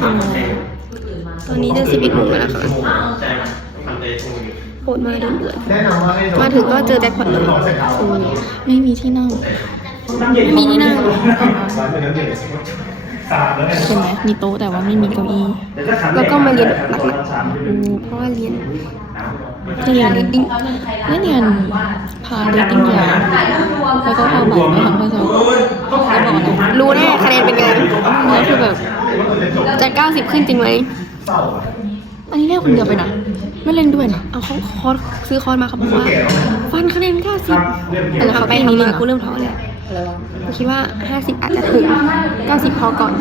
ชั่วโมงตอนนี้เจะสิบเอ็ดโมงแล้วค่ะโคดมาเดือดมาถึงก็เจอแจ็คพอตเลยไม่มีที่นั่งไม่มีที่นั่งใช่ไหมมีโต๊ะแต่ว่าไม่มีเก้าอี้แล้วก็มาเรียนหลักๆเพราะว่าเรียนเรียนดิ้งเรียนพาเรียนดิ้งยาแล้วก็เอาบัตรไปทำเพื่อสบ รู้แน่คะแนนเป็นไงเนี่ยคือแบบจะเก้าสิบขึ้นจริงไหมอันนี้เล่นคนเดียวไปนะไม่เล่นด้วยนะเอาเขาคอร์สซื้อคอร์สมาเขาบอกว่าฟันคะแนนเก้าสิบแต่เขาไปทำมากูเริ่มท้อเลยคิดว่าห้าสิบอาจจะถึงเก้าสิบพอก่อน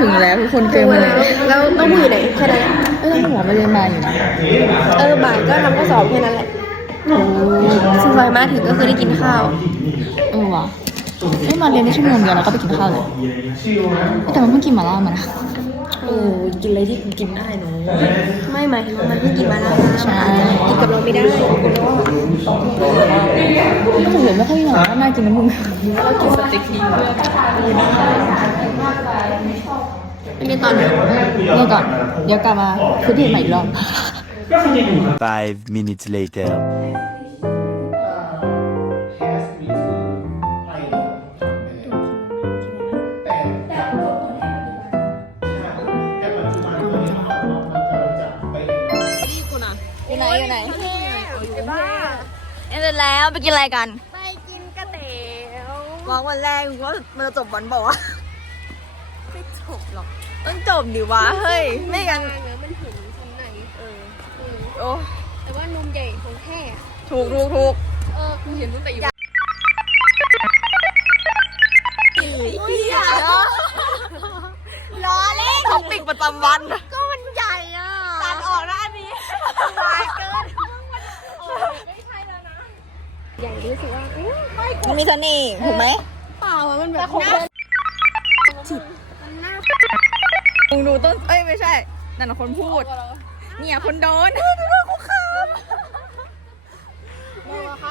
ถึงแล้วทุกคนเจอมาแล้วแล้วต้องมือไหนแค่นั้นแหละเอ้ยหัวมาเรียนมาอยู่นะเออบ่ายก็ทำข้อสอบแค่นั้นแหละซึ่งบ่ายมาถึงก็คือได้กินข้าวเออว่ะไม่มาเรียนได้ชั่วโมงเดียวแล้วก็ไปกินข้าวเลยแต่มันเพิ่งกินหมาล่ามานะ เออกินอะไรที่กินได้เนาะไม่หมายถึงว่ามันเพิ่งกินมาแล้วใช่กินกับเราไม่ได้ก็ถึงเหลือไม่ค่อยมีหมาล่าน่ากินนะมึงเรากินสเต็กดีอันนี้ตอนไหนนี่ก่อน เดี๋ยวกลับมาคือที่ใหม่อีกรอบ Five minutes later. ไหนอยู่ไหนเอ็นเสร็จแล้วไปกินอะไรกัน ไปกินก๋วยเตี๋ยววางวันแรกว่ามันจะจบวันบอกว่าไม่จบหรอกต้องจบดิวะเฮ้ยไม่งั้นมันเห็นตรงไหนเออโอ้แต่ว่านมใหญ่ของแท้ถูกถูกถูกเออกูเห็นตั้งแต่อยู่ รู้สึกว่าอุ๊ยมันมีเสน่ห์ถูกไหมเปล่าอะมันแบบน่ามันน่าดูดูต้น เอ้ยไม่ใช่ นั่นนะคนพูด เนี่ยคนโดนดูดูคุกคาม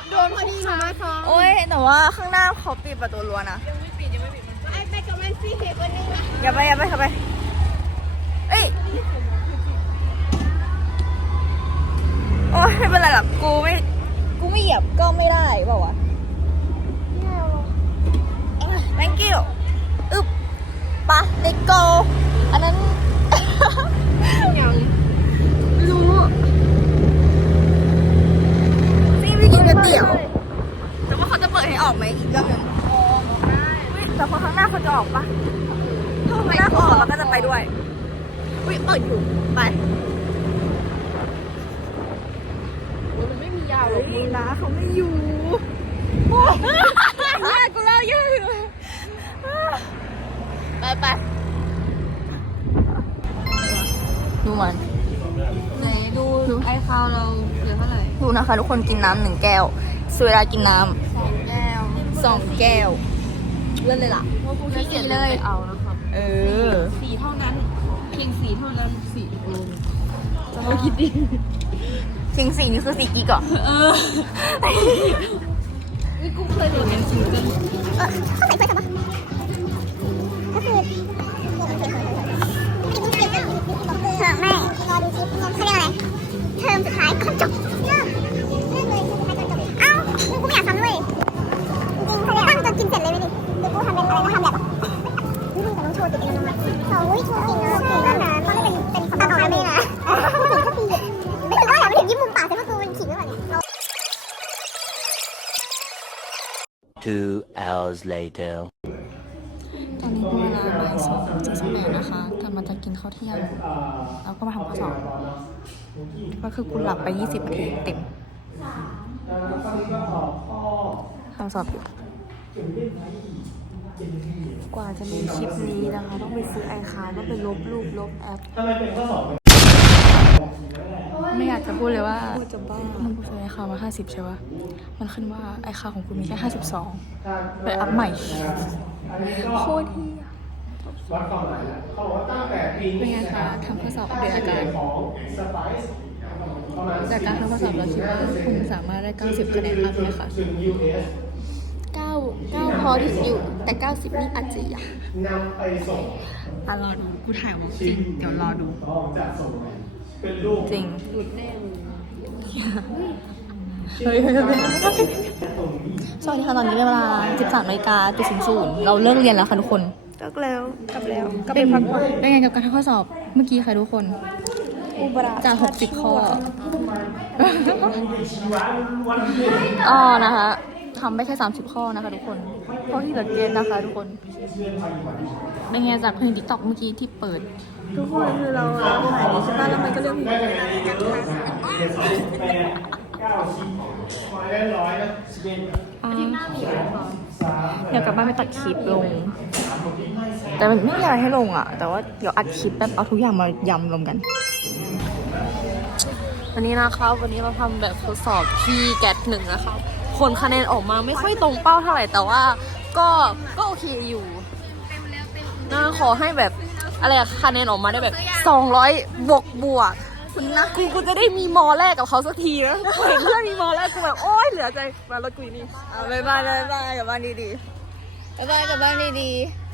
โดนพอดีค่ะค่ะโอ้ยแต่ว่าข้างหน้าเขาปิดประตูรั้วนะ ไอ้ไปกับแมนซี่เห็นคนนึงนะอย่าไปอย่าไปอย่าไป เอ้ย โอ้ยไม่เป็นไรหรอกกูไม่กูไม่เหยียบก็ไม่ได้เปล่าวะ thank you อึบ ปะ let's go อันนั้นยังรู้พี่ไปกินก๋วยเตี๋ยว แต่ว่าเขาจะเปิดให้ออกไหมอีกเรื่องหนึ่งอุ๊ยแต่พอข้างหน้าเขาจะออกปะถ้าข้างหน้าเขาออกเราก็จะไปด้วยอุ้ยเปิดอยู่ไปมันไม่มียาวหรเฮ้อกยร้านเขาไม่อยู่โอ้ยแย่กูเล่าเยอะอยู่ไป ดูมันไหนดูไอ้ข้าวเราเหลือเท่าไหร่ดูนะคะ ทุกคนกินน้ำหนึ่งแก้วสุเวลากินน้สองแก้วำสองแก้วเลื่อนเลยล่ะขี้เกียจเลยเอานะครับเออสีเท่านั้นเพียงสีเท่านั้นสีลงจะมาคิดดิสิ่งสิ่งนี้คือสี่กิกเหรอเออนี่กูเคยเห็นเป็นซิงเกิลเ Two hours later. ตอนนี้เวลาบ่ายสองเจ็ดสิบแปดนะคะกำลังจะกินข้าวเที่ยง แล้วก็มาทำข้อสอบ ก็คือกูหลับไปยี่สิบนาทีเต็มทำสอบอยู่ กว่าจะมีคลิปนี้นะคะ ต้องไปซื้อไอคาต้องไปลบรูปลบแอป ทำไมเป็นข้อสอบ ไม่อยากจะพูดเลยว่าพูดจะบ้ามันพูดไอคามาห้าสิบใช่ปะมันขึ้นว่าไอคาของคุณมีแค่ห้าสิบสองไปอัพใหม่อันนี้ก็โคตรเฮียวัดความหมายแล้วเขาบอกว่าตั้งแต่ปีเป็นไงคะทำข้อสอบอัปเดตอาการของสไปซ์ประมาณจากการทำข้อสอบเราคิดว่าคุณสามารถได้ 90คะแนนอัพไหมคะถึง US 9 9พอที่อยู่ แต่ 90 นี่อาจจะยากนำไปส่งอะรอดูกูถ่ายวอล์กจริงเดี๋ยวรอดูต้องจะส่ง เป็นรูปจริงเฮ้ยเฮ้ยเฮ้ยสวัสดีค่ะตอนนี้เวลา 13นาฬิกาจุดศูนย์ศูนย์เราเลิกเรียนแล้วค่ะทุกคนเลิกแล้วกลับแล้วกลับเป็ไปนพักผ่อนเป็นไงกับการทำข้อสอบเมื่อกี้ค่ะทุกคนอุบราจาก60 ข้อชีวะวันที่อ๋อนะคะทำไปแค่30 ข้อนะคะทุกคนข้อที่เหลือเกณฑ์นะคะทุกคนเป็นไงจากเพลงติ๊กต็อกเมื่อกี้ที่เปิด ทุกคนคือเราเราถ่ายใช่ป่ะแล้วมันก็เรื่องได้คะแนนเจ็ดสิบแปดเก้าสิบร้อยได้ร้อยนะสิบเอ็ดอาทิตย์หน้ามีสามเดี๋ยวกลับบ้านไปตัดคลิปลง แต่มันไม่มีอะไรให้ลงอะ แต่ว่าเดี๋ยวอัดคลิปแบบเอาทุกอย่างมายำรวมกัน วันนี้นะคะวันนี้เราทำแบบทดสอบที่แกทหนึ่งนะคะผลคะแนนออกมาไม่ค่อยตรงเป้าเท่าไหร่แต่ว่าก็ก็โอเคอยู่นะขอให้แบบ อะไรอะคะแนนออกมาได้แบบ 200 บวกบวกนะกูกูจะได้มีมอแรกกับเขาสักทีนะเห็นเพื่อนมีมอแรกกูแบบโอ๊ยเหลือใจมารถกูนี่เอาบายบายบายบายกลับบ้านดีๆบายบายกลับบ้านดีๆ